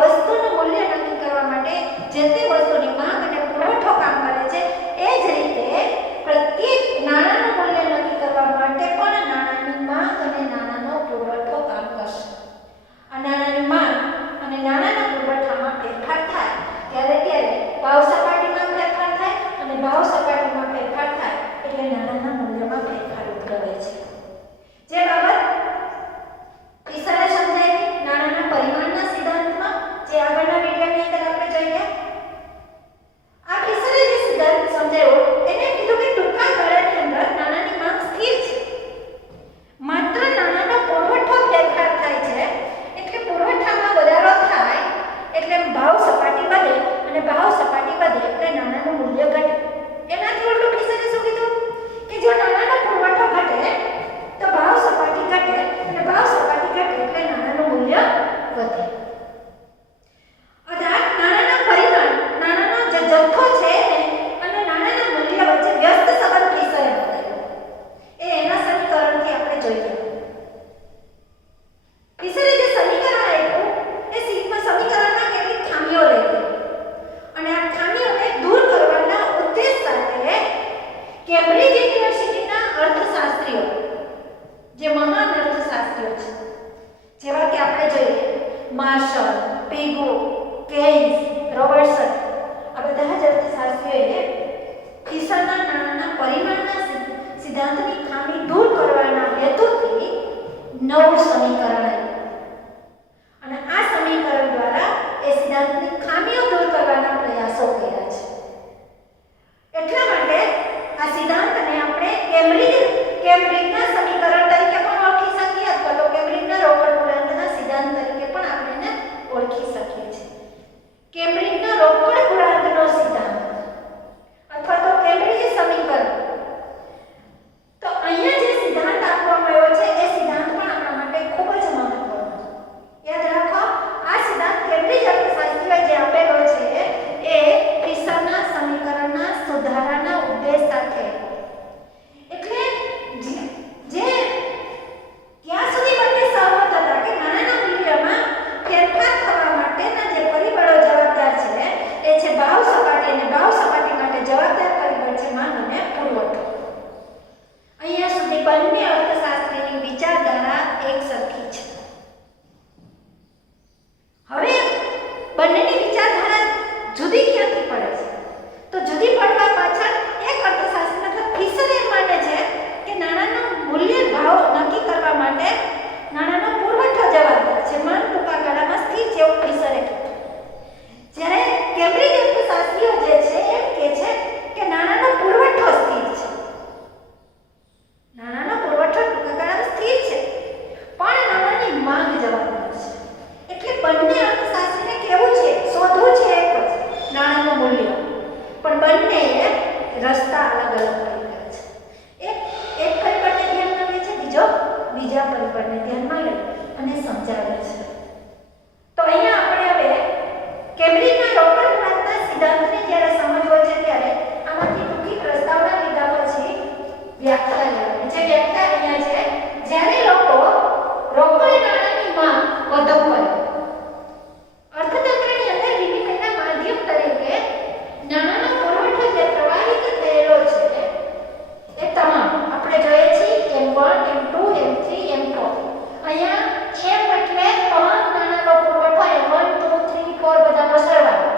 વસ્તુનું મૂલ્ય નક્કી કરવા માટે જે તે વસ્તુની માંગ અને પુરવઠો કામ કરે છે, એ જ રીતે પ્રત્યેક નાણાંનું મૂલ્ય નક્કી કરવા માટે પણ નાણાંની માંગ અને નાણાંનો પુરવઠો કામ કરશે. આ નાણાંની માંગ અને નાણાંના પુરવઠામાં ફેરફાર થાય ત્યારે ભાવ સપાટીમાં ફેરફાર થાય અને ભાવ સપાટીમાં ફેરફાર થાય એટલે નાણાંના મૂલ્યમાં ફેરફાર ઉદ્ભવે છે. જે બાબત ઈશારે સમજાવી નાણાંના પરિમાણના સિદ્ધાંતમાં, જે આગળના વિડિયોની અંદર આપણે જોઈએ, આ ઈશારે જે સિદ્ધાંત સમજાવ્યો એને કીધું કે ટૂંકા ગાળાની અંદર નાણાંની માંગ સ્થિર છે, માત્ર નાણાંનો પુરવઠો ફેરફાર થાય છે. એટલે પુરવઠામાં વધારો થાય એટલે ભાવ સપાટી વધે અને ભાવ સપાટી વધે એટલે નાણાંનું મૂલ્ય ઘટે. એનાથી ઉલટું ઈશારે શું કીધું કે જો નાણાંનો પુરવઠો ઘટે તો ભાવ સપાટી ઘટે અને ભાવ સપાટી ઘટે એટલે નાણાંનું મૂલ્ય વધે. અર્થાત નાણાંના પરિમાણ, નાણાંનો જે જથ્થો છે અને નાણાંના મૂલ્ય વચ્ચે વ્યસ્ત સંબંધ ઈશારે બતાવ્યો. એ એના સમીકરણથી આપણે જોઈએ. ઈશારે જે સમીકરણ આપ્યું એ સમીકરણમાં કેટલીક ખામીઓ રહી ગઈ અને આ ખામીઓને દૂર કરવાના ઉદ્દેશ સાથે કેમ્બ્રિજ યુનિવર્સિટીના અર્થશાસ્ત્રીઓ, જે મહાન અર્થશાસ્ત્રીઓ છે, જેવા કે આપણે જોઈએ માર્શલ, પેગો, કેઇન્સ, રોબર્ટસન, આ બધા જ અર્થશાસ્ત્રીઓએ ઈશારના નાણાંના પરિમાણના સિદ્ધાંતની ખામી દૂર કરવાના હેતુથી નવું સમીકરણ આપ્યું અને આ સમીકરણ દ્વારા એ સિદ્ધાંતની ખામીઓ દૂર કરવાના પ્રયાસો કર્યા છે. એટલા માટે આ સિદ્ધાંતને આપણે કેમ્બ્રિજના સમીકરણ તરીકે પણ ઓળખી શકીએ અથવા તો કેમ્બ્રિજના રોકડ ગુણાંકના સિદ્ધાંત તરીકે પણ આપણે એને ઓળખી શકીએ છીએ. કેમ્બ્રિજના રોકડ ગુણાંકનો સિદ્ધાંત અથવા તો કેમ્બ્રિજ સમીકરણ. તો અહીંયા જે સિદ્ધાંત આપવામાં આવ્યો છે એ સિદ્ધાંત પણ આપણા માટે ખૂબ જ મહત્વનો છે. યાદ રાખો, આ સિદ્ધાંત કેમ્બ્રિજ અર્થશાસ્ત્રીએ જે આપેલો છે એ ઈશારના સમીકરણના સુધારાના ઉદ્દેશ સાથે, એટલે જે ક્યાં સુધી બંને સહમત હતા કે નાણાંના મૂલ્યમાં ફેરફાર થવા માટેના જે પરિબળો જવાબદાર છે એ છે ભાવ સપાટી, અને ભાવ સપાટી માટે જવાબદાર પરિબળ છે માંગ અને પુરવઠો. અહીંયા સુધી બંને અર્થશાસ્ત્રીની વિચારધારા એક સરખી છે. હવે બંનેની વિચારધારા જુદી ક્યાંથી પડે છે? તો જુદી પડવા પાછળ એક અર્થશાસ્ત્રી મતલબ ઈશારે એમ માને છે કે નાણાંનું મૂલ્ય ભાવ નક્કી કરવા માટે નાણાંનો પુરવઠો જવાબદાર છે, માંગ ટૂંકા ગાળામાં સ્થિર છે એવું ઈશારે કીધું. જ્યારે કેમ્બ્રિજ અર્થશાસ્ત્રીઓ જે છે એમ કહે છે કે નાણાંનો પુરવઠો સ્થિર છે, નાણાંનો પુરવઠો ટૂંકા ગાળામાં સ્થિર છે પણ નાણાંની માંગ જવાબદાર છે. એટલે બંને અર્થશાસ્ત્રીને કેવું છે, શોધવું છે એક જ નાણાંનું મૂલ્ય, પણ બંને રસ્તા અલગ અલગ પડી ગયા છે. એક પરિબળને ધ્યાનમાં લે છે, બીજા પરિબળને ધ્યાનમાં લે અને સમજાવે છે. તો અહીંયા આપણે હવે કેમ્બ્રિજના રોકડ ગુણાંકના સિદ્ધાંતને જ્યારે સમજવો છે ત્યારે આમાંથી ટૂંકી પ્રસ્તાવના લીધા પછી વ્યાખ્યા લેવાની છે. વ્યાખ્યા અહીંયા છે, જ્યારે લોકો રોકડ નાણાંની માંગ વધુ હોય, અર્થતંત્રની અંદર વિનિમયના માધ્યમ તરીકે નાણાંનો પુરવઠો જે પ્રવાહિત થયેલો છે એ તમામ આપણે જોઈએ છીએ M1, M2, M3, M4. અહીંયા M એટલે તમામ નાણાંનો પુરવઠો M1, 2, 3, 4 બધાનો સરવાળો,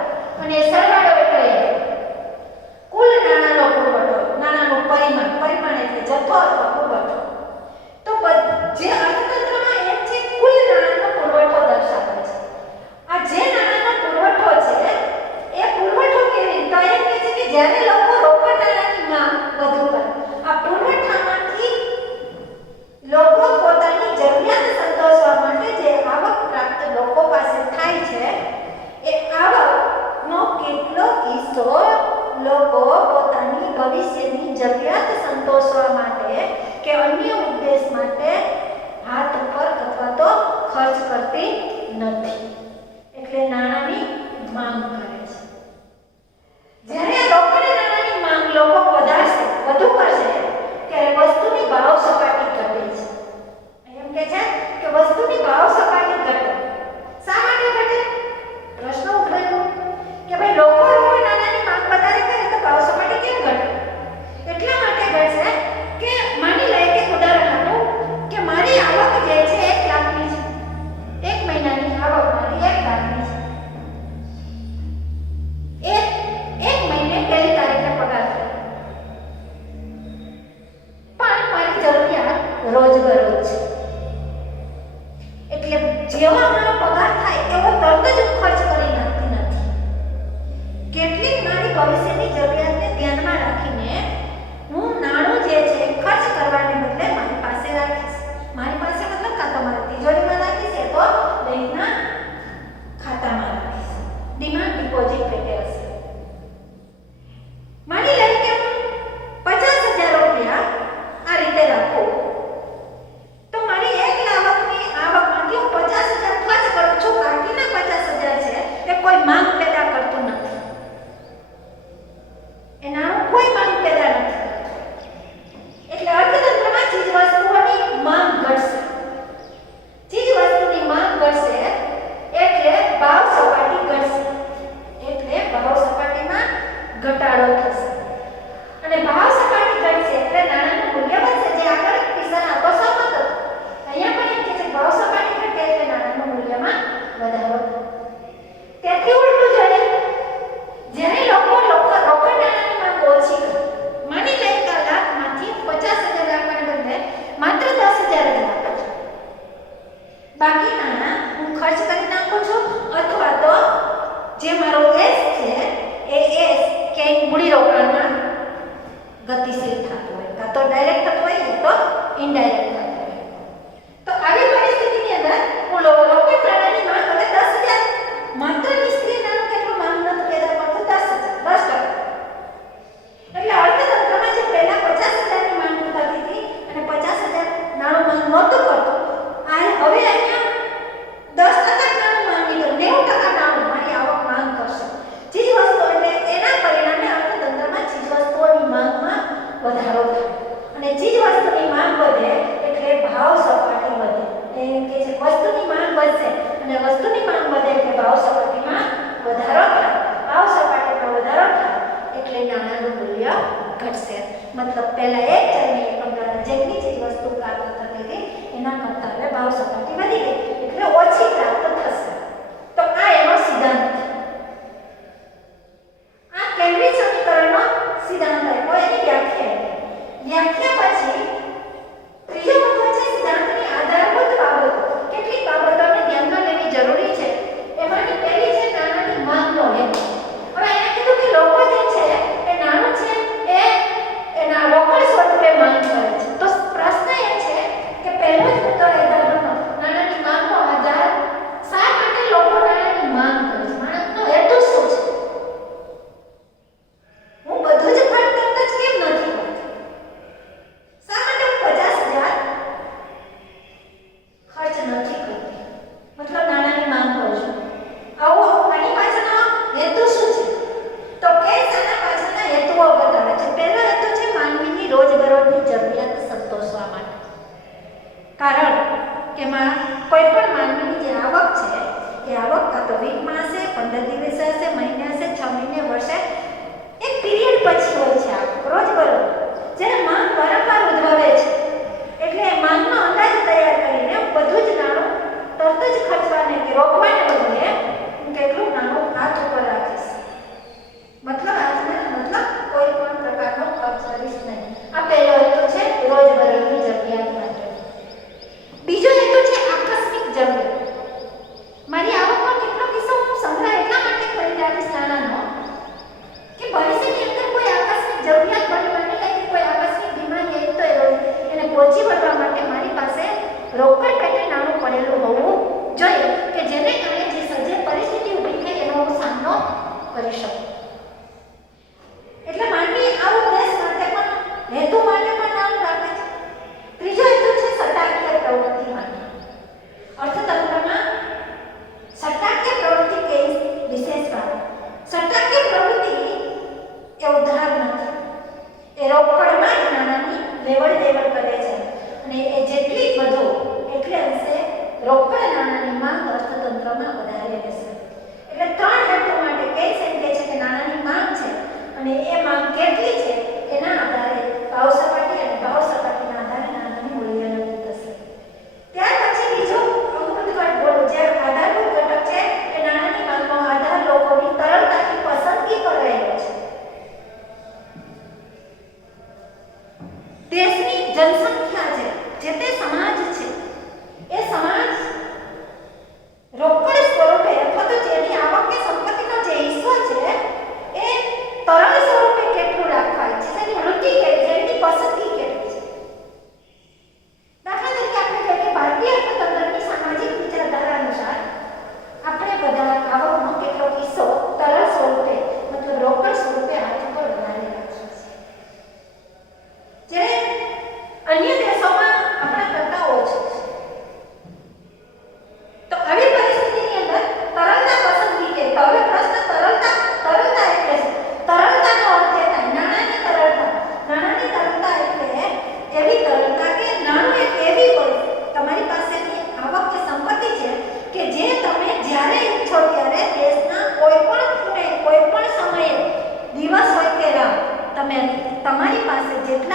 અને સરવાળો એટલે કુલ નાણાંનો પુરવઠો, નાણાંનું પરિમાણ એટલે જથ્થો અથવા પુરવઠો. તો જે અર્થતંત્રમાં M છે કુલ નાણાંનો પુરવઠો દર્શાવે છે. આ જે નાણાંનો પુરવઠો છે એ પુરવઠો કેવી રીતે? એમ કહે છે કે જ્યારે લોકો રોકડ નાણાંની માંગ વધુ કરે, આ પુરવઠામાંથી લોકો પોતાની જરૂરિયાત સંતોષવા માટે જે આવક પ્રાપ્ત લોકો પાસે થાય છે એ આવકનો કેટલો હિસ્સો લોકો પોતાની ભવિષ્યની જરૂરિયાત સંતોષવા માટે કે અન્ય ઉદ્દેશ માટે હાથ ઉપર અથવા તો ખર્ચ કરતી નથી, એટલે નાણાંની માંગ કરે છે. જ્યારે રોકડ નાણાંની માંગ લોકો વધારશે, વધુ કરશે ત્યારે વસ્તુની ભાવ સપાટી ઘટે છે. એમ કે છે કે વસ્તુની ભાવ સપાટી ઘટે. શા માટે ઘટે? અમારો પગાર થાય એવો તરત જ ખર્ચ કરી નાખતી નથી. કેટલીક મારી ભવિષ્યની જરૂરિયાતને ધ્યાનમાં રાખીને હું નાણું જે છે ખર્ચ કરવાને બદલે મારી પાસે રાખીશ. મારી પાસે મતલબ કાં તો મારી તિજોરીમાં રાખીશ યા તો બેંકના ખાતામાં રાખીશ. ડિમાન્ડ ડિપોઝિટ પેટે હશે. માની લઈએ કે હું 50,000 રૂપિયા આ રીતે રાખું તો મારી 1 લાખની આવકમાંથી હું 50,000 ખર્ચ કરું છું. બાકીના 50,000 છે એ કોઈ માંગ પેદા કરતું નથી. એના કોઈ માંગ પેદા નથી કરતું. એટલે અર્થતંત્રમાં ચીજ વસ્તુઓની માંગ ઘટશે. ચીજ વસ્તુની માંગ ઘટશે એટલે ભાવ સપાટી ઘટશે. એટલે ભાવ સપાટીમાં ઘટાડો થશે. અને ભાવ સપાટી ઘટશે એટલે નાણાંનું મૂલ્ય વધશે. જે આગળ કિસ્સામાં આપો સહમત હતો. અહીંયા પણ એમ કે છે ભાવ સપાટી ઘટે એટલે નાણાંનું મૂલ્યમાં વધારો થાય. તેથી ઉલટું જોઈએ. જ્યારે લોકો રોકડ નાણાંની માંગ ઓછી કરે, માની લે કે લાખમાંથી 50,000 રાખવાને બદલે માત્ર 10,000 જ રાખે છે. બાકી નાણાં હું ખર્ચ કરી નાખું છું અથવા તો જે મારો એસ છે એ એસ ક્યાંય મૂડીરોકાણમાં ગતિશીલ થતું હોય, કાં તો ડાયરેક્ટ થતું હોય તો ઇનડાયરેક્ટ થતું હોય. તો આવી પરિસ્થિતિની અંદર હું રોકડ નાણાંની માંગ હવે 10,000 માત્ર નિષ્ક્રિય નાણું કેટલું માંગ નથી પેદા કરતું 10%. એટલે અર્થતંત્રમાં જે પહેલા 50,000ની માંગ થતી હતી અને 50,000 નાણું માંગ નહોતું કરતું, હવે અહીંયા 10% નાણું માંગી તો 90% નાણું મારી આવક માંગ કરશે. ચીજ વસ્તુઓ એટલે એના પરિણામે અર્થતંત્રમાં ચીજ વસ્તુઓની માંગમાં વધારો થાય. અને ચીજ વસ્તુની માંગ વધે એટલે ભાવ સપાટી વધે. એમ કે છે વસ્તુની માંગ વધશે અને વસ્તુની માંગ વધે એટલે ભાવ સપાટીમાં વધારો થાય. ભાવ સપાટીમાં વધારો થાય એટલે નાણાંનું મૂલ્ય ઘટશે. મતલબ પહેલા એક ચલણી એકમ દ્વારા જેટલી ચીજ વસ્તુ પ્રાપ્ત થતી હતી એના કરતાં હવે ભાવ સપાટી વધી ગઈ એટલે ઓછી પ્રાપ્ત થશે. તો આ એનો સિદ્ધાંત છે. આ કેમ્બ્રિજ સમીકરણનો સિદ્ધાંત આપ્યો, એની વ્યાખ્યા પછી ત્રીજો મુદ્દો છે સિદ્ધાંતની આધારભૂત બાબતો. કેટલીક બાબતોને ધ્યાનમાં લેવી જરૂરી છે. એમાંની પહેલી છે નાણાંની માંગનો હેતુ. હવે એને કીધું કે લોકો જે છે એ નાણું છે એ એના રોકડ સ્વરૂપે માંગ કરે છે. તો પ્રશ્ન એ છે કે પહેલો જ મુદ્દો એ ધર્મનો નાણાંની માંગનો આધાર શા માટે લોકો નાણાંની માંગ કરે છે? નાણાંનો હેતુ શું છે? હું બધું જ ખર્ચ કરતા જ કેમ નથી કરતો? શા માટે હું 50,000 ખર્ચ નથી કરતી? મતલબ નાણાંની માંગ કરું છું. આની પાછળનો હેતુ શું છે? તો કે આના પાછળના હેતુઓ બતાવે છે. પહેલો હેતુ છે માનવીની રોજબરોજની જરૂરિયાત સંતોષવા માટે. કારણ કે કોઈ પણ માનવીની જે આવક છે એ આવક કાં તો વીકમાં હશે, 15 દિવસે હશે, મહિને હશે, 6 મહિને, વર્ષે, એક પીરિયડ પછી હોય છે આવક રોજબરોજ. જ્યારે માંગ વારંવાર ઉદ્ભવે છે એટલે માંગનો અંદાજ તૈયાર કરીને બધું જ નાણું તરત જ ખર્ચવાને કે રોકવાને બદલે હું કેટલું નાણું હાથ ઉપર રાખીશ. મતલબ કોઈ પણ પ્રકારનો ખર્ચ કરીશ નહીં. આ પહેલો હેતુ છે રોજબરોજની જરૂરિયાત માટે. બીજો હેતુ છે આકસ્મિક જરૂરિયાત. મારી આવકનો કેટલો કિસ્સો હું સંગ્રહ એટલા માટે કરી રાખીશ નાણાંનો કે ભવિષ્યની અંદર કોઈ આકસ્મિક જરૂરિયાત બની જાય કે કોઈ આકસ્મિક બીમારી આવી તો એને પહોંચી વળવા માટે મારી પાસે રોકડ પેટે નાણું પડેલું હોવું જોઈએ કે જેને કારણે જે સર્જે પરિસ્થિતિ ઊભી થાય એનો હું સામનો કરી શકું. એટલે માનવી આ ઉદ્દેશ માટે પણ હેતુ માટે પણ નાણું રાખે છે. ત્રીજો હેતુ છે સટ્ટાકીય પ્રવૃત્તિ માટે. અર્થતંત્રમાં સટ્ટાકીય પ્રવૃત્તિ કેસ વિશેષ ભાગ. સટ્ટાકીય પ્રવૃત્તિ એ ઉધાર નથી, એ રોકડમાં જ નાણાંની લેવડ દેવડ કરે છે અને એ જેટલી વધુ એટલે અંશે રોકડ નાણાંની માંગ અર્થતંત્રમાં વધારે રહેશે. એટલે ત્રણ હેતુ માટે કેસ એમ કહે છે કે નાણાંની માંગ છે અને એ માંગ કેટલી છે એના આધારે ભાવ સપાટી અને ભાવ સપાટીના આધારે નાણાંનું મૂલ્ય નક્કી થશે. ત્યાર પછી બીજો અંગભૂત ઘટક બોલું જે આધારભૂત ઘટક છે એ નાણાંની માંગનો આધાર લોકોની તરલતાની પસંદગી પર રહેલો છે. દેશની જનસંખ્યા છે, જે તે સમાજ છે, એ સમાજ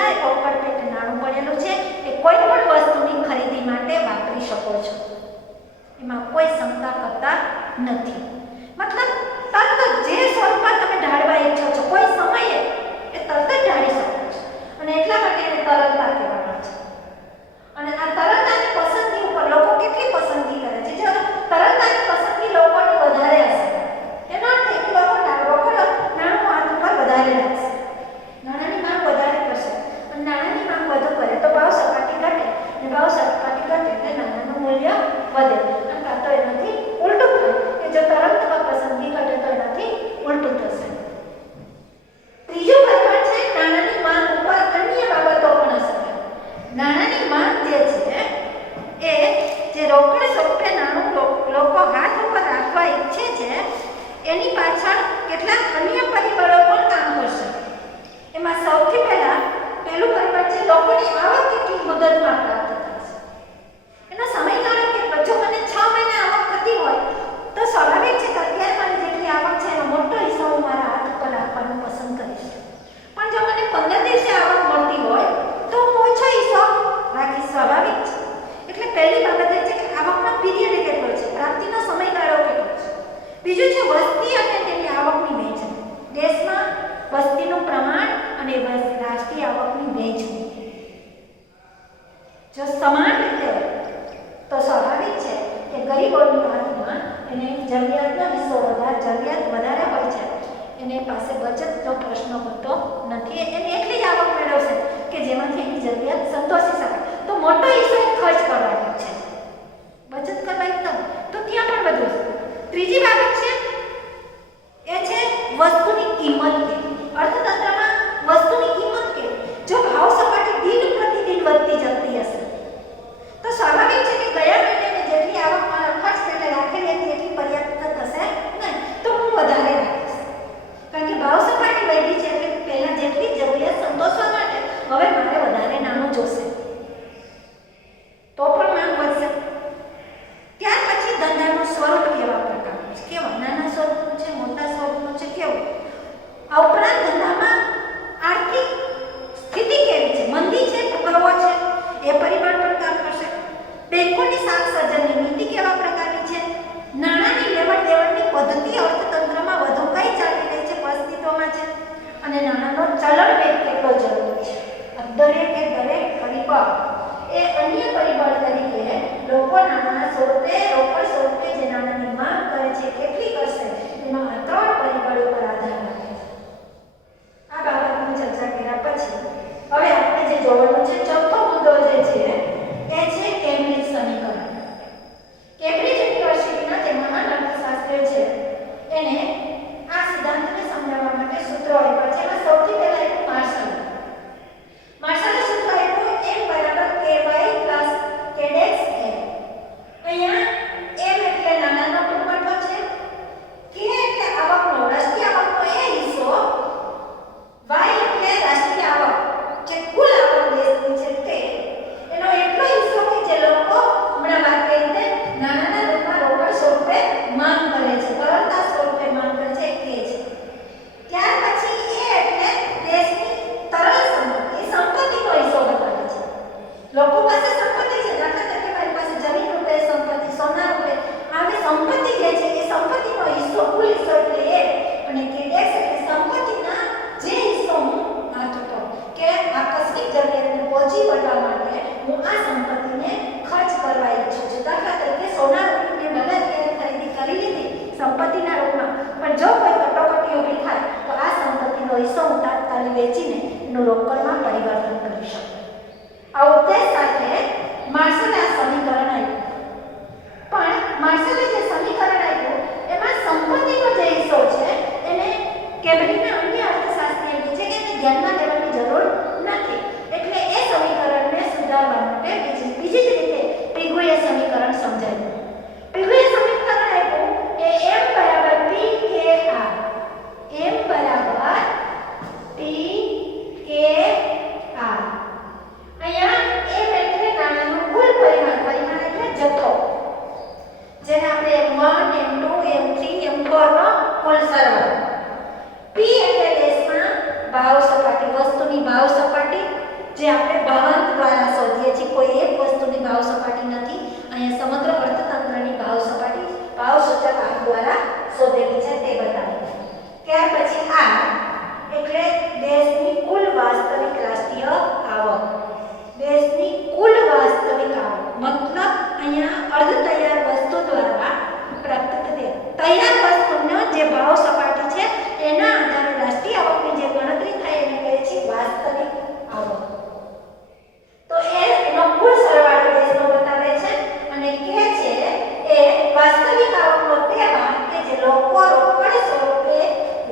કેટલાય રોકડ પેટે નાણું પડેલું છે એ કોઈ પણ વસ્તુની ખરીદી માટે વાપરી શકો છો, એમાં કોઈ શંકા કરતા નથી. મતલબ તરત જ જે સ્વરૂપમાં તમે ઢાળવા ઈચ્છો છો કોઈ સમયે એ તરત જ ઢાળી શકો છો, અને એટલા માટે એને તરલતા કહેવામાં છે. અને આ તરલતાની પસંદગી ઉપર લોકો કેટલી પસંદગી કરે છે. જો તરલતાની પસંદગી લોકોની વધારે હશે એનો અર્થ એ કે લોકો નાણું હાથ ઉપર વધારે રાખશે, નાણાંની માંગ વધારે કરશે, અને નાણાંની માંગ વધુ કરે તો ભાવ સપાટી ઘટે, અને ભાવ સપાટી ઘટે એટલે નાણાંનું મૂલ્ય વધે, અને કાં તો એનાથી ઉલટું થાય કે જો તરલતામાં પસંદગી ઘટે તો એનાથી ઉલટું થશે. ત્રીજું પરિબળ છે નાણાંની માંગ ઉપર અન્ય બાબતો પણ અસર કરે. નાણાંની માંગ જે છે એ જે રોકડ સ્વરૂપે નાણું લોકો હાથ ઉપર રાખવા ઈચ્છે છે એની પાછળ કેટલાક અન્ય પરિબળો પણ કામ કરશે. એમાં સૌથી પહેલું પરિબળ છે લોકોની આવક કેટલી મુદતમાં પ્રાપ્ત થશે. એનો સમયગાળો કેટલો. જો મને 6 મહિના આવક થતી હોય તો સ્વાભાવિક છે કે અત્યારે મારી જેટલી આવક છે એનો મોટો હિસ્સો હું મારા હાથ ઉપર રાખવાનું પસંદ કરીશ. પણ જો મને 15 દિવસે આવક મળતી હોય તો હું ઓછો હિસ્સો રાખીશ, સ્વાભાવિક છે. એટલે પહેલી બાબત એ છે કે આવકનો પીરિયડ કેટલો છે, પ્રાપ્તિનો સમયગાળો કેટલો છે. બીજું છે વસ્તી અને તેની આવકની વહેંચણી. દેશમાં વસ્તીનું પ્રમાણ અને રાષ્ટ્રીય આવકની વહેંચણી જો સમાન રીતે હોય તો સ્વાભાવિક છે કે ગરીબોની હાથમાં એને જરૂરિયાતનો હિસ્સો જરૂરિયાત વધારે હોય છે, એને પાસે બચતનો પ્રશ્ન હોતો નથી. એને એટલી જ આવક મેળવશે કે જેમાંથી એની જરૂરિયાત સંતોષી શકાય. તો મોટો હિસ્સો ખર્ચ કરવાનો છે, બચત કરવાની તો ત્યાં પણ બધું છે. ત્રીજી બાબત છે એ છે વસ્તુની કિંમત કેટલી. અર્થતંત્રમાં વસ્તુની કિંમત કેટલી. જો ભાવ સપાટી દિન પ્રતિદિન વધતી જતી હશે તો સ્વાભાવિક છે કે ગયા મહિને જેટલી આવક મારા ખર્ચ પેટે રાખેલી હતી એટલી પર્યાપ્ત થશે નહીં, તો હું વધારે રાખીશ. કારણ કે ભાવ સપાટી વધી છે એટલે પહેલા જેટલી જરૂરિયાત સંતોષવા માટે હવે મારે વધારે નાણું જોશે, તો પણ માંગ વધશે. ત્યાર પછી ધંધાનું સ્વરૂપ કેવા પ્રકારનું છે, કેવા નાના સ્વરૂપનું છે, મોટા સ્વરૂપનું છે, કેવું. આ ઉપરાંત ધંધામાં આર્થિક સ્થિતિ કેવી છે, મંદી છે, ફુગાવો છે, એ પરિબળ પણ કામ કરશે. બેંકોની શાક સર્જનની નીતિ કેવા પ્રકારની છે, નાણાંની લેવડ દેવડની પદ્ધતિ અર્થતંત્રમાં વધુ કઈ ચાલી રહી છે, અસ્તિત્વમાં છે, અને નાણાંનો ચલણ વેગ કેટલો જરૂરી છે. દરેક પરિબળ એ અન્ય પરિબળ તરીકે લોકો નાણાં સ્વરૂપે રોકડ સ્વરૂપે જે નાણાંની માંગ કરે છે કેટલી કરશે એનો આ 3 પરિબળો પર આધાર રાખે છે. આ બાબતની ચર્ચા કર્યા પછી હવે આપણે જે જોવાનું છે ચોથો મુદ્દો જે છે એ છે કેમ્બ્રિજ સમીકરણ. કેમ્બ્રિજ યુનિવર્સિટીના જે મહાન અર્થશાસ્ત્રી છે એને આ સિદ્ધાંતને સમજાવવા માટે સૂત્રો આપ્યા છે. એમાં સૌથી પહેલા એક માર્શલે સૂત્ર આપ્યું m બરાબર ky પ્લસ kdex a. અહીંયા m એટલે નાણાંનો પુરવઠો છે, k એટલે આવકનો રાષ્ટ્રીય આવકનો એ હિસ્સો, y એટલે રાષ્ટ્રીય આવક જે કુલ આવક દેશની છે તે એનો એટલો હિસ્સો કે જે લોકો હમણાં વાત કરી તે નાણાંના રૂપમાં રોકડ સ્વરૂપે માંગ કરે છે, તરલતા સ્વરૂપે માંગ કરે છે, કે છે. ત્યાર પછી એ એટલે દેશની તરલ સંપત્તિ, સંપત્તિનો હિસ્સો બતાવે છે. લોકો પાસે સંપત્તિ છે, દાખલા તરીકે મારી પાસે જમીન રૂપે સંપત્તિ, સોના રૂપે આવી સંપત્તિ જે છે એ સંપત્તિનો હિસ્સો, કુલ હિસ્સો એટલે એ, અને kdex એટલે સંપત્તિના જે હિસ્સો હું આપતો કે આકસ્મિક જરૂરિયાતને પહોંચી વળવા માટે હું આ સંપત્તિને ખર્ચ કરવા ઈચ્છું છું. દાખલા તરીકે સોના રૂપિયાની ભલે અત્યારે ખરીદી કરી લીધી સંપત્તિના રૂપમાં, પણ જો કોઈ કટોકટી ઊભી થાય તો આ સંપત્તિનો હિસ્સો હું તાત્કાલિક વેચીને એનું રોકડમાં પરિવર્તન કરી શકું. આ ઉદ્દેશ સાથે માર્શલે આ સમીકરણ આપ્યું. પણ માર્શલે જે સમીકરણ આપ્યું એમાં સંપત્તિનો જે હિસ્સો છે એને કેમ્બ્રિજના અન્ય અર્થશાસ્ત્રીએ કહે છે કે એને ધ્યાનમાં લેવાની જરૂર નથી. એટલે એ સમીકરણને સુધારવા માટે બીજી જ રીતે પિગુએ સમીકરણ સમજાવ્યું. પિગુએ સમીકરણ આપ્યું એ m બરાબર p k r, m બરાબર p k r. અહીંયા m એટલે નાણાંનું કુલ પરિમાણ, પરિમાણ એટલે જથ્થો, જેને આપણે m1 m2 m3 m4 નો કુલ સરવાળો. p એટલે દેશમાં ભાવ સપાટી, વસ્તુની ભાવ સપાટી, જે આપણે ભાવાંક દ્વારા શોધીએ છીએ. કોઈ એક વસ્તુની ભાવ સપાટી નથી. અહીંયા સમગ્ર અર્થતંત્રની ભાવ સપાટી ભાવસૂચક આંક દ્વારા શોધેલી છે તે બતાવી. ત્યાર પછી આ એટલે દેશની કુલ વાસ્તવિક રાષ્ટ્રીય આવક. દેશની કુલ વાસ્તવિક આવક મતલબ અહીંયા અર્ધ તૈયાર વસ્તુ દ્વારા પ્રાપ્ત થતી તૈયાર વસ્તુનો જે ભાવ સપાટી છે એના આધારે રાષ્ટ્રીય આવકની જે ગણતરી થાય એને કહે છે વાસ્તવિક આવક. તો એનો કુલ સરવાળો દેશનો બતાવે છે અને કહે છે એ વાસ્તવિક આવકનો તે ભાગ કે જે લોકો રોકડ સ્વરૂપે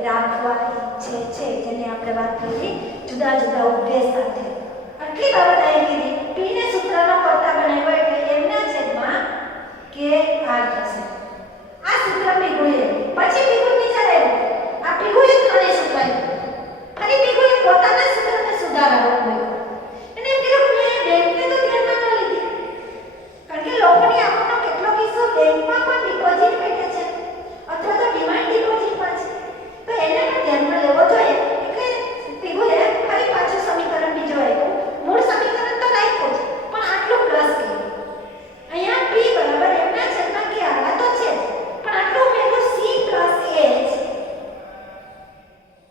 રાખવા ઈચ્છે છે, જેને આપણે વાત કરી જુદા જુદા ઉદ્દેશ સાથે. આટલી બાબત અહીં કીધી. પી ને સૂત્રનો કરતા બનાવ્યો એટલે એમના છેદમાં કે આર થશે. આ સૂત્ર પીગુએ પછી પીગુ વિચારે આ પીગુએ ત્રણે સૂત્ર ખાલી પીગુએ પોતાના સૂત્રને સુધારવા હોય. એને એમ કીધું મેં બેંકને તો ધ્યાનમાં ન લીધી કારણ કે લોકોની આવકનો કેટલો કિસ્સો બેંકમાં પણ ડિપોઝિટ પેટે છે અથવા તો ડિમાન્ડ ડિપોઝિટમાં છે, તો એને પણ ધ્યાનમાં લેવો જોઈએ. એટલે પીગુએ ફરી પાછું સમીકરણ બીજો આપ્યું. મૂળ સમીકરણ તો રાખ્યું છે પણ આટલું પ્લસ કર્યું. અહીંયા p બરાબર એમના છેદમાં કે આ તો છે પણ આટલું ઉમેર્યું c પ્લસ h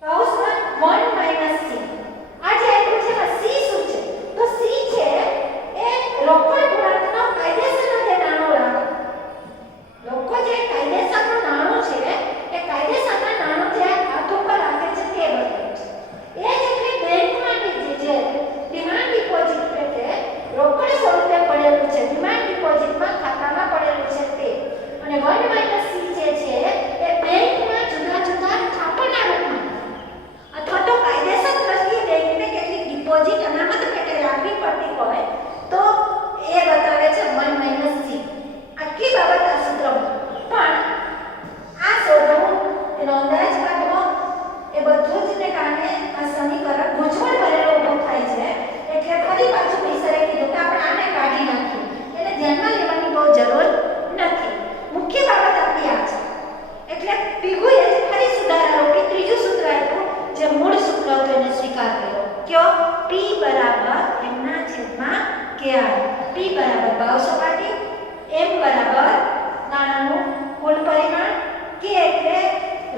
કૌંસમાં 1 માઈનસ c. આ જે આપ્યું છે એમાં c શું છે? તો c છે એ રોકડ પૂર્ણાંકનો કાયદેસરનો જે નાણો લાગે. લોકો જે કાયદેસરનું નાણું છે એ કાયદેસરના નાણું જે હાથ ઉપર રાખે છે તે બતાવે છે. એ જ એટલે બેંકમાં જે ડિમાન્ડ ડિપોઝિટ પેટે રોકડ સ્વરૂપે પડેલું છે, ડિમાન્ડ ડિપોઝિટમાં ખાતામાં પડેલું છે તે. અને 1 માઈનસ c જે છે એ બેંકમાં જુદા જુદા થાપણના રૂપમાં અથવા તો કાયદેસર દ્રષ્ટિએ બેંકને કેટલીક ડિપોઝિટ અનામત પેટે રાખવી પડતી હોય તો એ બતાવે છે 1 માઈનસ c. આટલી બાબત આ સૂત્રમાં પણ આ શોધવું એનો અંદાજ કાઢવો એ બધું જ ને કારણે આ સમીકરણ ગૂંચવણ ભરેલો ઊભો થાય છે. એટલે ફરી પાછું વિસરે કીધું કે આપણે આને કાઢી નાખીએ, એને ધ્યાનમાં લેવાની બહુ જરૂર નથી. મુખ્ય બાબત આપણી આ છે. એટલે પીગુએ ફરી સુધારા રૂપી ત્રીજું સૂત્ર આપ્યું જે મૂળ સૂત્ર હતું એને સ્વીકાર કર્યો. કયો? p બરાબર એમના છેદમાં kr. p બરાબર ભાવ સપાટી, m બરાબર નાણાંનું કુલ પરિમાણ, k એટલે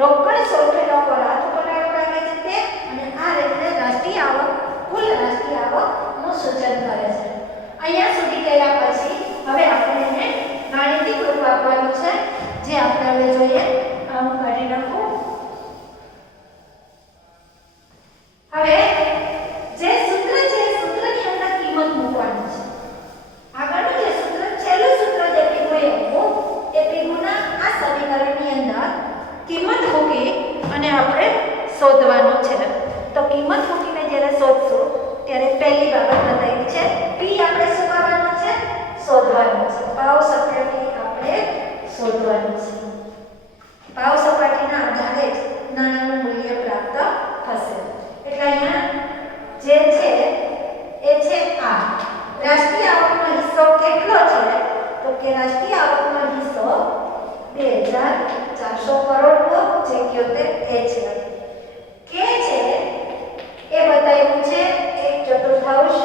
રોકડ સ્વરૂપે લોકો હાથ ઉપર રાખે છે તે, અને r એટલે રાષ્ટ્રીય આવક, કુલ રાષ્ટ્રીય આવકનું સૂચન કરે છે. અહીંયા સુધી કર્યા પછી હવે આપણે એને ગાણિતિક રૂપ આપવાનું છે જે આપણે હવે જોઈએ. હું કાઢી નાખું. હવે જે સૂત્ર છે એ સૂત્રની અંદર કિંમત મૂકવાની છે. આગળનું જે સૂત્ર છેલ્લું સૂત્ર જે પીગુએ આપ્યું એ પીગુના આ સમીકરણની અંદર કિંમત મૂકી અને આપણે શોધવાનું છે. તો કિંમત મૂકીને જ્યારે શોધશું ત્યારે પહેલી બાબત બતાવી છે p આપણે શું કરવાનું છે? શોધવાનું છે. ભાવ સપાટી આપણે શોધવાનું છે. ભાવ સપાટીના આધારે જ નાણાંનું મૂલ્ય પ્રાપ્ત થશે. એટલે અહીંયા જે છે એ છે આ રાષ્ટ્રીય આવકનો હિસ્સો કેટલો છે? તો કે રાષ્ટ્રીય આવકનો હિસ્સો 2400 કરોડનો જે 71 એ છે. કે છે એ બતાવ્યું છે 1/4,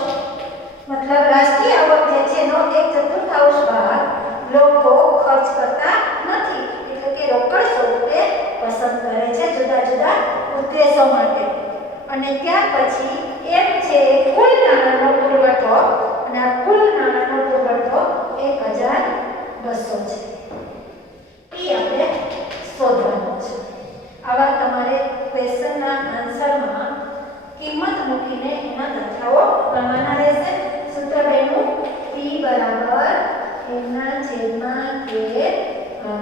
મતલબ રાષ્ટ્રીય આવક જે છે એનો 1/4 ભાગ લોકો ખર્ચ કરતા નથી, એટલે કે રોકડ સ્વરૂપે પસંદ કરે છે જુદા જુદા ઉદ્દેશો માટે. અને ત્યાર પછી એમ છે કુલ નાણાંનો પુરવઠો, અને આ કુલ નાણાંનો પુરવઠો 1200 છે. p આપણે શોધવાનું છે. આવા તમારે ક્વેશ્ચનના આન્સરમાં કિંમત મૂકીને એના દાખલાઓ ગણવાના રહેશે. સૂત્ર બન્યું p બરાબર એમના છેદમાં k.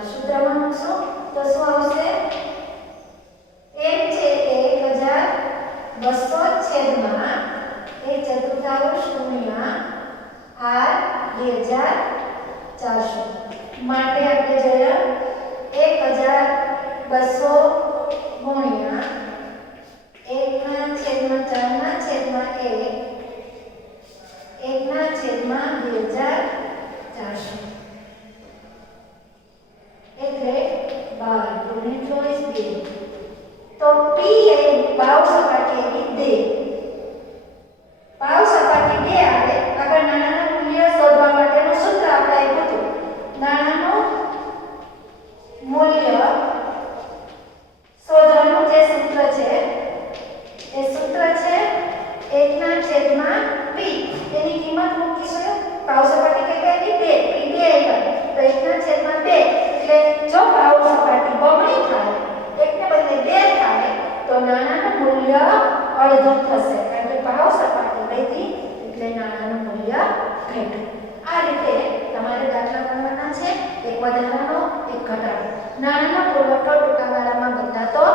સૂત્રમાં મૂકશું તો શું આવશે? m છે 1200 છેદમાં 1/4 ગુણ્યા r 2400 માટે આપણે જોયા 1200 ગુણ્યા 1/4 એટલે 12 × 24 તો p એ ભાવ સપાટી એની 2 ભાવ સપાટી મૂલ્ય શોધવાનું જે સૂત્ર છે એ સૂત્ર છે 1/p. એની કિંમત મૂકીશું ભાવ સપાટી કેટલી હતી 2. p 2 આવ્યા તો 1/2 એટલે જો ભાવ સપાટી બમણી થાય 1 ને બદલે 2 થાય તો નાણાનું મૂલ્ય અડધું થશે કારણ કે ભાવ સપાટી વધી એટલે નાણાનું મૂલ્ય ઘટ્યું. આ રીતે તમારે દાખલા ગણવાના છે, એક વધારાનો એક ઘટાડો. નાણાનો પુરવઠો ટૂંકાગાળામાં બદલાતો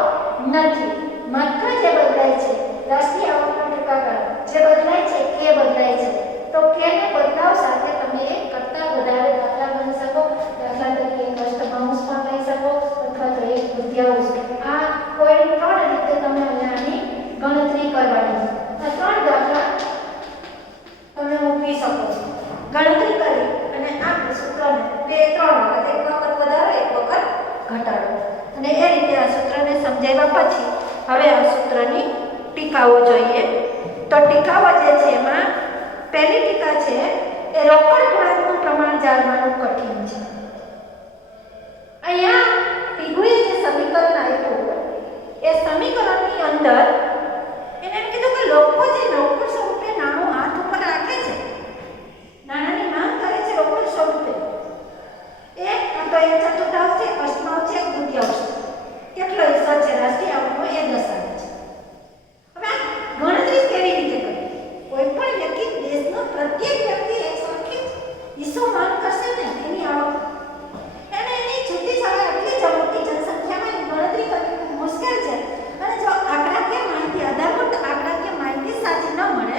નથી. માત્ર જે બદલાય છે રાષ્ટ્રીય આવકનો ટૂંકાગાળો જે બદલાય છે કે બદલાય છે તો કે ને બદલાવ સાથે તમે એક કરતા વધારે દાખલા ગણી શકો. દાખલા તરીકે એક અષ્ટમાંશ પણ લઈ શકો અથવા તો એક તૃતીયાંશ. આ કોઈ ત્રણ રીતે તમે આની ગણતરી કરવાની છે. આ ત્રણ દાખલા તમે મૂકી શકો છો. ગણતરી કરી અને આ સૂત્રને 2-3 વખત, એક વખત વધારો એક વખત ઘટાડો, અને એ રીતે આ સૂત્રને સમજાવ્યા પછી હવે આ સૂત્રની ટીકાઓ જોઈએ. તો ટીકાઓ જે છે એમાં પહેલી ટીકા છે એ રોકડ ગુણાંકનું પ્રમાણ જાણવાનું કઠિન છે. અહીંયા પીગુએ જે સમીકરણ આપ્યું એ સમીકરણની અંદર એને એમ કીધું કે લોકો જે રોકડ સ્વરૂપે નાણું હાથ ઉપર રાખે છે, નાણાંની માંગ કરે છે રોકડ સ્વરૂપે, એ તો એ ચતુર્થાંશ છે, અષ્ટમાંશ છે, તૃતીયાંશ કેટલો હિસ્સો છે રાષ્ટ્રીય આવકનો એ દર્શાવે છે. હવે આ ગણતરી કેવી રીતે કરવી? કોઈ પણ વ્યક્તિ, દેશનો પ્રત્યેક વ્યક્તિ એક સરખી હિસ્સો માંગ કરશે ને એની આવક, એને એની છૂટી છવાય આટલી જ મોટી જનસંખ્યામાં ગણતરી કરવી ખૂબ મુશ્કેલ છે. અને જો આંકડાકીય માહિતી, આધારભૂત આંકડાકીય માહિતી સાચી ન મળે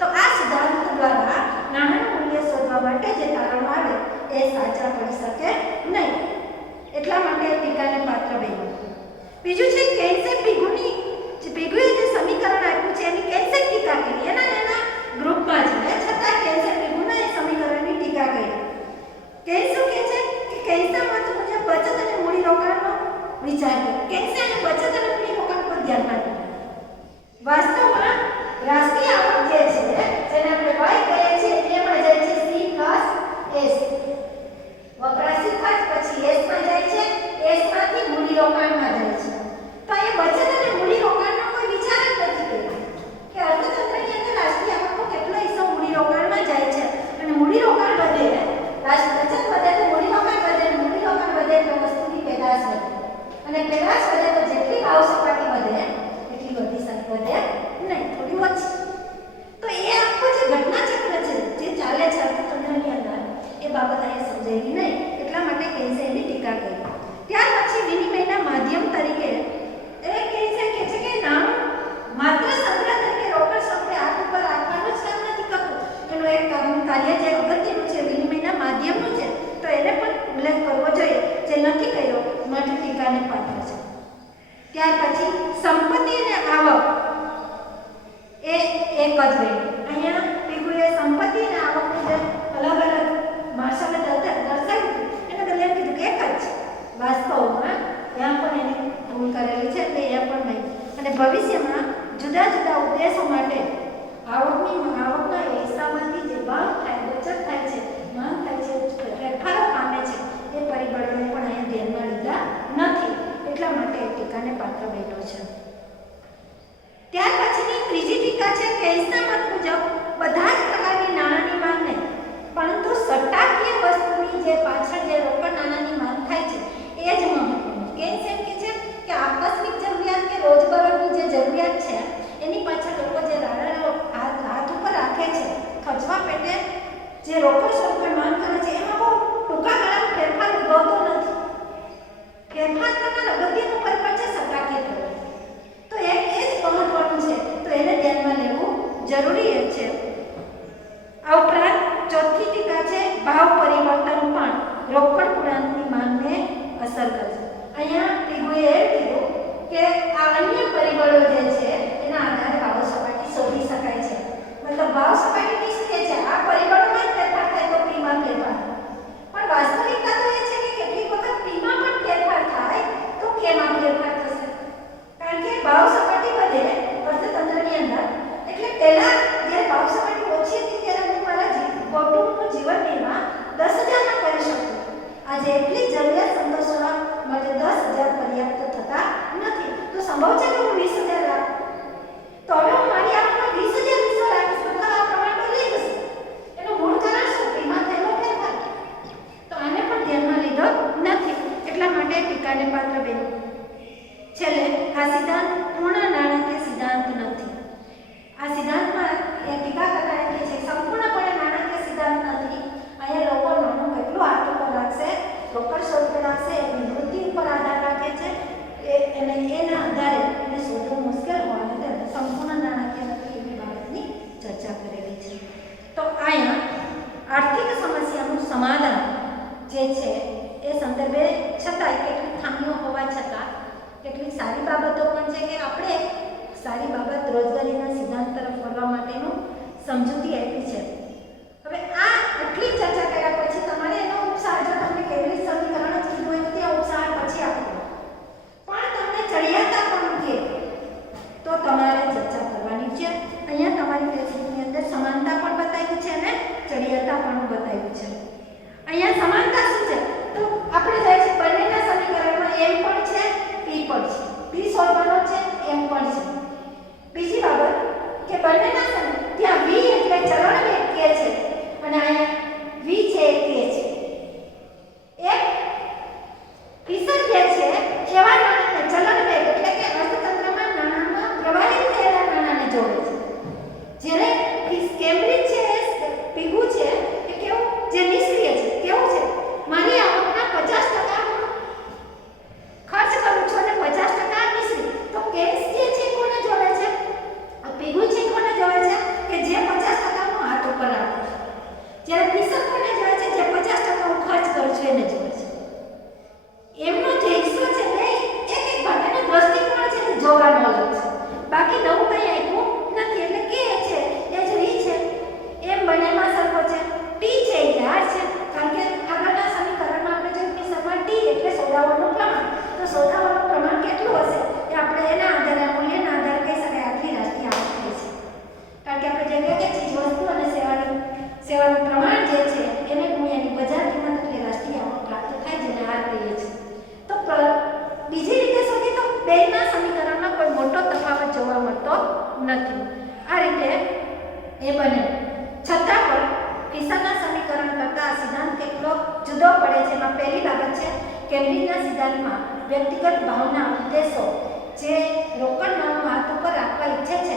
તો આ સિદ્ધાંત દ્વારા નાણાંનું મૂલ્ય શોધવા માટે જે તારણો આવે એ સાચા પડી શકે નહીં. એટલા માટે ટીકાને પાત્ર બન્યું. બીજું છે કેન્સે પીગુએ જે સમીકરણ આપ્યું છે એની કેન્સે ટીકા કરી. એના ગ્રુપમાં છે છતાં કેન્સે પીગુના એ સમીકરણની ટીકા કરી. કેન્સ શું કહે છે કે કેન્સના મત મુજબ બચત અને મૂડીરોકાણનો વિચાર કર્યો. કેન્સે અને બચત અને મૂડીરોકાણ પર ધ્યાન આપ્યું. વાસ્તવમાં રાષ્ટ્રીય આવક જે છે જેને આપણે Y કહીએ છીએ એમાં જાય છે C+S. વપરાશી ખર્ચ પછી S માં જાય છે, S માંથી મૂડીરોકાણમાં જાય છે. તો એ બચત અને મૂડીરોકાણનો કોઈ વિચાર જ નથી કર્યો કે અર્થતંત્રની અંદર રાષ્ટ્રીય આવકનો કેટલો હિસ્સો મૂડીરોકાણમાં જાય છે અને મૂડીરોકાણ વધે, બચત વધે તો મૂડીરોકાણ વધે, મૂડીરોકાણ વધે તો વસ્તુની પેદાશ વધે, અને પેદાશ વધે તો જેટલી ભાવ સપાટી વધે એટલી વધે નહીં, થોડી ઓછી. તો એ આખું જે ઘટના ચક્ર છે જે ચાલે છે અર્થતંત્રની અંદર એ બાબત અહીંયા સમજાવી નહીં. એટલા માટે કેન્સે એની ટીકા કરી. ત્યાર પછી વિનિમયના માધ્યમ તરીકે એ કેન્સે કહે છે કે નાણું માત્ર સંગ્રહ તરીકે રોકડ સ્વરૂપે હાથ ઉપર રાખવાનું જ કામ નથી કરતું. એનું એક કાર્ય જે અગત્યનું છે વિનિમયના માધ્યમનું છે તો એને પણ ઉલ્લેખ કરવો જોઈએ, જે નથી કર્યો માટે ટીકાને પાત્ર છે. ત્યાર પછી સંપત્તિ અને આવક એ એક જ રહે. અહીંયા પીગુએ સંપત્તિ અને આવકનું જે અલગ અલગ ભાષામાં દર્શાવ્યું એને બદલે એમ કીધું કે એક જ છે. વાસ્તવમાં ત્યાં પણ એને ભૂલ કરેલી છે એટલે એ પણ નહીં. અને ભવિષ્યમાં જુદા જુદા ઉદ્દેશો માટે આવકના હિસ્સામાંથી જે માંગ થાય, બચત થાય છે, માંગ થાય છે, ફેરફારો પામે છે એ પરિબળોને પણ અહીંયા ધ્યાનમાં લીધા નથી. એટલા માટે એ ટીકાને પાત્ર બન્યો છે. ત્યાર પછીની ત્રીજી ટીકા છે કેન્સના મત મુજબ બધા જ પ્રકારની નાણાંની માંગ નહીં, પરંતુ સટ્ટાકીય વસ્તુની જે પાછળ જે રોકડ નાણાંની માંગ થાય છે એ જ મહત્વનું. કેન્સ એમ કહે છે કે આકસ્મિક જરૂરિયાત કે રોજબરોજની જે જરૂરિયાત છે એની પાછળ લોકો જે નાણાં હાથ ઉપર રાખે છે, ખર્ચવા પેટે જે રોકડ સ્વરૂપે માંગ કરે છે એમાં બહુ ટૂંકા ગાળાનો ફેરફાર ઉદ્ભવતો નથી. ફેરફાર કરનાર અગત્યનો ફેરફાર છે સટ્ટાકીય પ્રવૃત્તિ. તો એ જ મહત્વનું છે. તો એને ધ્યાનમાં લેવું જરૂરી ટીકાને પાત્ર બન્યું. છેલ્લે આ સિદ્ધાંત પૂર્ણ નાણાકીય સિદ્ધાંત નથી. આ સિદ્ધાંતમાં એ ટીકા કરનાર કહે છે સંપૂર્ણપણે નાણાકીય સિદ્ધાંત નથી. અહીંયા લોકો નાણું કેટલું હાથ ઉપર રાખશે, રોકડ સ્વરૂપે રાખશે, એની વૃત્તિ ઉપર આધાર રાખે છે અને એના આધારે એને શોધવું મુશ્કેલ હોવાને તેને સંપૂર્ણ નાણાકીય નથી એવી બાબતની ચર્ચા કરેલી છે. તો અહીંયા આર્થિક સમસ્યાનું સમાધાન જે છે એ સંદર્ભે છતાંય કેટલીક ખામીઓ હોવા છતાં કેટલીક સારી બાબતો પણ છે કે આપણે સારી બાબત રોજગારીના સિદ્ધાંત તરફ વળવા માટેનું સમજૂતી આપી છે. હવે આ આટલી ચર્ચા કર્યા પછી તમારે એનો ઉપસાર જો તમને કેવી સમીકરણ કીધું હોય તો તે ઉપસાર પછી આપો. પણ તમને ચડિયાતા પણ કે તો તમારે ચર્ચા કરવાની છે. અહીંયા તમારી ટેક્સ્ટની અંદર સમાનતા પણ બતાવ્યું છે અને ચડિયાતા પણ બતાવ્યું છે. અહીંયા સમાનતા શું છે તો આપણે જાય છે બંનેના સમીકરણમાં m પણ છે p પણ છે. p શોધવાનો છે m પણ છે. બીજી બાબત કે બંનેના ત્યાં v એટલે ચલણ વેગ કે છે અને અહીંયા v છે એ કે છે. એક ફિશર જે છે એવા નાણાને ચલણ વેગ એટલે કે અર્થતંત્રમાં નાણાંમાં પ્રવાહિત થયેલા નાણાંને જોડે છે. જ્યારે કેમ્બ્રિજ છે પીગુ છે એ કેવું જે નિષ્ક્રિય છે કેવું છે મારી આવકના 50% ખર્ચ કરું છું અને 50% નિષ્ક્રિય. તો કેશ જે છે કોને જોડે છે પીગુ છે કોને જોડે છે કે જે 50% નો હાથ ઉપર રાખે છે. જ્યારે ફિશર કોને જોડે છે જે 50% હું ખર્ચ કરું છું એને જોડે છે. એમનો જે હિસ્સો છે ને એક એક ભાગનો દ્રષ્ટિકોણ છે એ જોવાનો અલગ છે. બાકી નવું કંઈ આપ્યું નથી. એટલે કે છે એ જે ઈ છે એમ બંનેમાં સરખો છે. ટી છે એ યાર છે કારણ કે આગળના સમીકરણમાં આપણે જોયું કે ફિશરમાં ટી એટલે સોદાઓનું પ્રમાણ. તો સોદાઓનું પ્રમાણ કેટલું હશે એ આપણે એના આધારે મૂલ્યના આધારે કહી શકાય આટલી રાષ્ટ્રીય આવક થઈ છે. કારણ કે આપણે જે કે ચીજ વસ્તુ અને સેવાનું પ્રમાણ જે છે એને ગુણ્યાની બજાર કિંમત એટલે રાષ્ટ્રીય આવક પ્રાપ્ત થાય જેને આર કહીએ છીએ. તો બીજી રીતે શોધી તો બેના સમીકરણમાં કોઈ મોટો તફાવત જોવા મળતો નથી. આ રીતે એ બને છતાં પણ ફિશરના સમીકરણ કરતાં આ સિદ્ધાંત કેટલો જુદો પડે છે. એમાં પહેલી બાબત છે કેમ્બ્રિજના સિદ્ધાંતમાં વ્યક્તિગત ભાવના ઉદ્દેશો જે રોકડ નાણું હાથ ઉપર રાખવા ઈચ્છે છે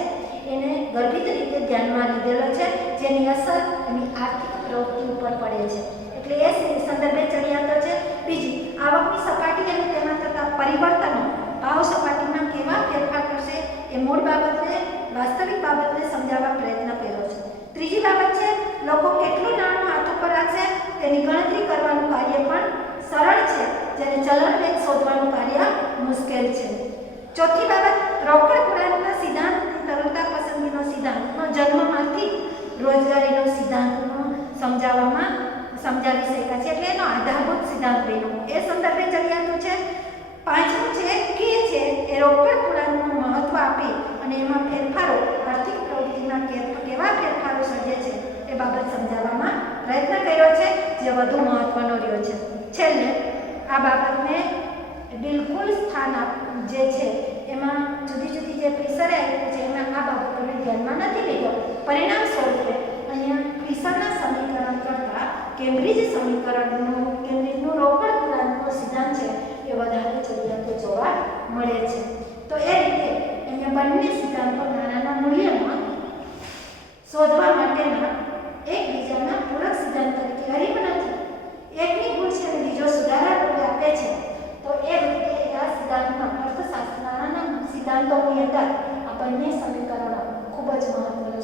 એને ગર્ભિત રીતે ધ્યાનમાં લીધેલો છે જેની અસર એની આર્થિક પ્રવૃત્તિ ઉપર પડે છે. એટલે એ સંદર્ભે ચડિયાતો છે. બીજી આવકની સપાટી અને તેમાં થતા પરિવર્તનો ભાવ સપાટીમાં કેવા ફેરફાર કરશે એ મૂળ બાબતને વાસ્તવિક બાબતને સમજાવવા પ્રયત્ન કર્યો છે. ત્રીજી બાબત છે લોકો કેટલું નાણું હાથ ઉપર રાખશે તેની ગણતરી કરવાનું કાર્ય પણ સરળ છે જ્યારે ચલણ વેગ શોધવાનું કાર્ય મુશ્કેલ છે. ચોથી બાબત રોકડ કુળાંકના સિદ્ધાંતની તરલતા પસંદગીનો સિદ્ધાંતનો જન્મમાંથી રોજગારીનો સિદ્ધાંતનો સમજાવી શકાય છે. એટલે એનો આધારભૂત સિદ્ધાંત બન્યો. એ સંદર્ભે ચડિયાતું છે. પાંચમું છે કે છે એ રોકડ કુળાંકનું મહત્વ આપી અને એમાં ફેરફારો આર્થિક પ્રવૃત્તિમાં કેવા ફેરફારો સર્જે છે એ બાબત સમજાવવામાં પ્રયત્ન કર્યો છે જે વધુ મહત્વનો રહ્યો છે. છેલ્લે આ બાબતને બિલકુલ સ્થાન જે છે એમાં જુદી જુદી જે ફિશરે આપ્યું છે એમાં આ બાબતોને ધ્યાનમાં નથી લીધો. પરિણામ સ્વરૂપે અહીંયા ફિશરના સમીકરણ કરતાં કેમ્બ્રિજનું રોકડ કુળાંકનો સિદ્ધાંત છે એ વધારે ચડિયાતો જોવા મળે છે. તો એ રીતે અહીંયા બંને સિદ્ધાંતો નાણાંના મૂલ્યમાં શોધવા માટેના એકબીજાના પૂરક સિદ્ધાંત તરીકે હરીફ નથી. એકની ભૂલ છે અને બીજો સુધારા રૂપે આપે છે. તો એ રીતે આ સિદ્ધાંતમાં અર્થશાસ્ત્રના સિદ્ધાંતોની અંદર આ બંને સમીકરણો ખૂબ જ મહત્વનું